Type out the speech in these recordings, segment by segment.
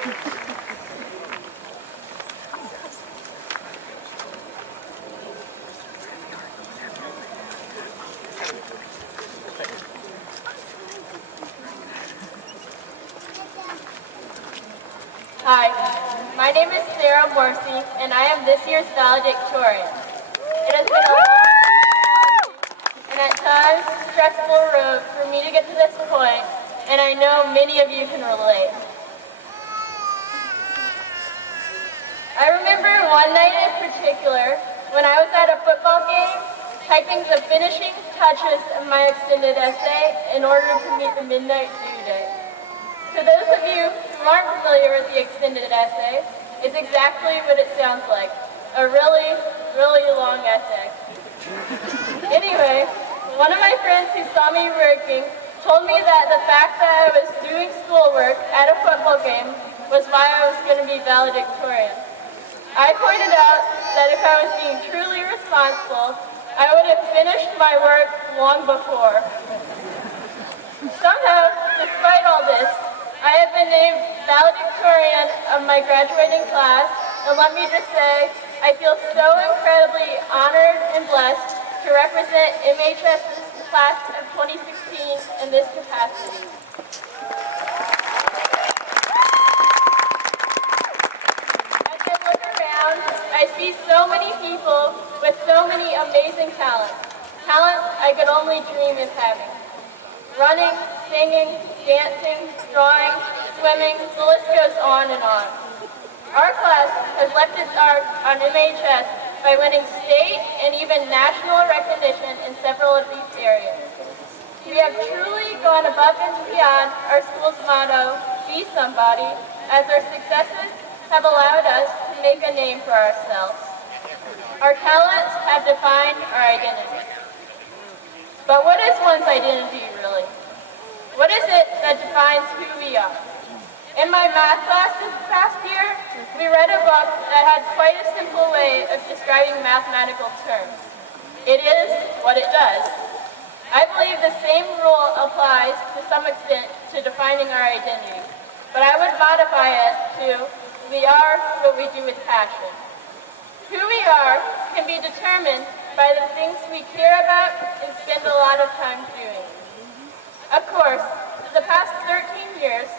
Hi, my name is Morrissey, and I am this year's Valedictorian. It has been a long and at times stressful road for me to get to this point, and I know many of you can relate. I remember one night in particular when I was at a football game typing the finishing touches of my extended essay in order to meet the midnight due date. For those of you who aren't familiar with the extended essay, it's exactly what it sounds like, a really, really long essay. Anyway, one of my friends who saw me working told me that the fact that I was doing schoolwork at a football game was why I was going to be valedictorian. I pointed out that if I was being truly responsible, I would have finished my work long before. Somehow, despite all this, I have been named valedictorian of my graduating class, and let me just say, I feel so incredibly honored and blessed to represent MHS's class of 2016 in this capacity. As I look around, I see so many people with so many amazing talents I could only dream of having. Running, singing, dancing, drawing, swimming, the list goes on and on. Our class has left its mark on MHS by winning state and even national recognition in several of these areas. We have truly gone above and beyond our school's motto, be somebody, as our successes have allowed us to make a name for ourselves. Our talents have defined our identity. But what is one's identity really? What is it that defines who we are? In my math class this past year, we read a book that had quite a simple way of describing mathematical terms. It is what it does. I believe the same rule applies to some extent to defining our identity, but I would modify it to we are what we do with passion. Who we are can be determined by the things we care about and spend a lot of time doing. Of course, for the past 13 years,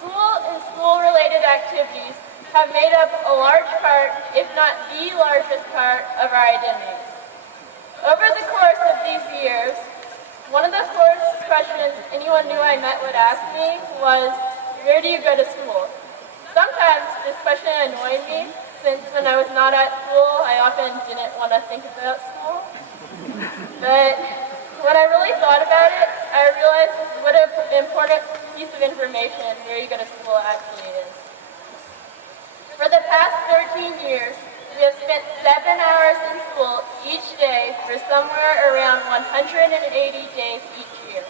school and school-related activities have made up a large part, if not the largest part, of our identity. Over the course of these years, one of the first questions anyone new I met would ask me was, where do you go to school? Sometimes this question annoyed me, since when I was not at school, I often didn't want to think about school. But when I really thought about it, I realized what an important piece of information where you go to school actually is. For the past 13 years, we have spent 7 hours in school each day for somewhere around 180 days each year.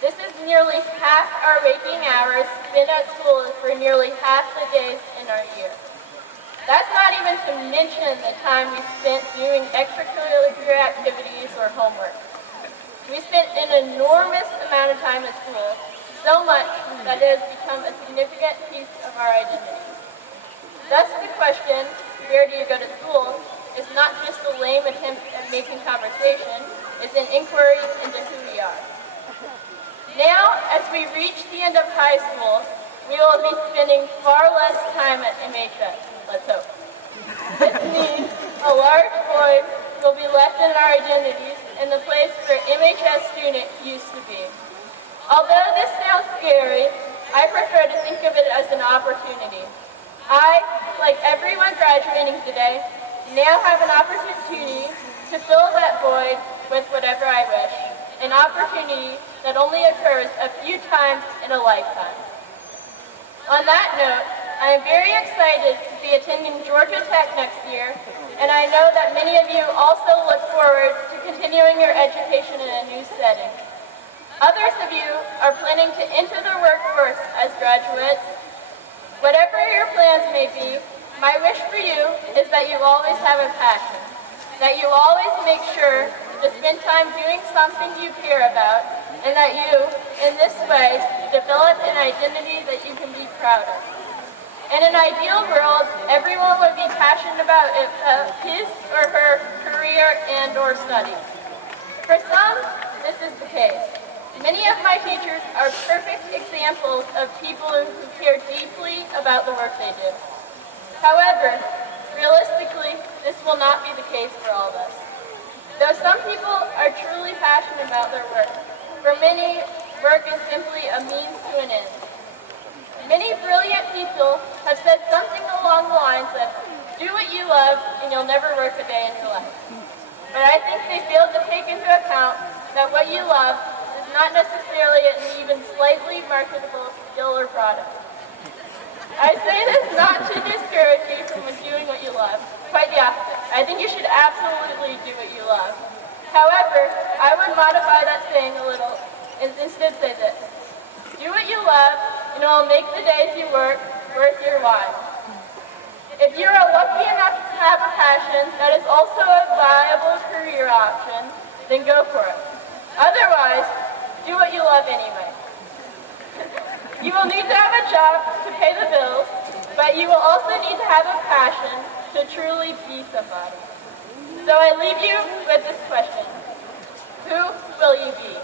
This is nearly half our waking hours spent at school for nearly half the days in our year. That's not even to mention the time we spent doing extracurricular activities or homework. We spent an enormous amount of time at school, so much that it has become a significant piece of our identity. Thus the question, where do you go to school, is not just a lame attempt at making conversation, it's an inquiry into who we are. Now, as we reach the end of high school, we will be spending far less time at MHS. Let's hope. This means a large void will be left in our identities in the place where MHS student used to be. Although this sounds scary, I prefer to think of it as an opportunity. I, like everyone graduating today, now have an opportunity to fill that void with whatever I wish, an opportunity that only occurs a few times in a lifetime. On that note, I am very excited to be attending Georgia Tech next year, and I know that many of you also look forward to continuing your education in a new setting. Others of you are planning to enter the workforce as graduates. Whatever your plans may be, my wish for you is that you always have a passion, that you always make sure to spend time doing something you care about, and that you, in this way, develop an identity that you can be proud of. In an ideal world, everyone would be passionate about his or her career and or study. For some, this is the case. Many of my teachers are perfect examples of people who care deeply about the work they do. However, realistically, this will not be the case for all of us. Though some people are truly passionate about their work, for many, work is simply a means to an end. Many brilliant people have said something along the lines of, do what you love and you'll never work a day in your life. But I think they failed to take into account that what you love is not necessarily an even slightly marketable skill or product. I say this not to discourage you from doing what you love. Quite the opposite. I think you should absolutely do what you love. However, I would modify that saying a little and instead say this. Do what you love and it will make the days you work worth your while. If you are lucky enough to have a passion that is also a viable career option, then go for it. Otherwise, do what you love anyway. You will need to have a job to pay the bills, but you will also need to have a passion to truly be somebody. So I leave you with this question. Who will you be?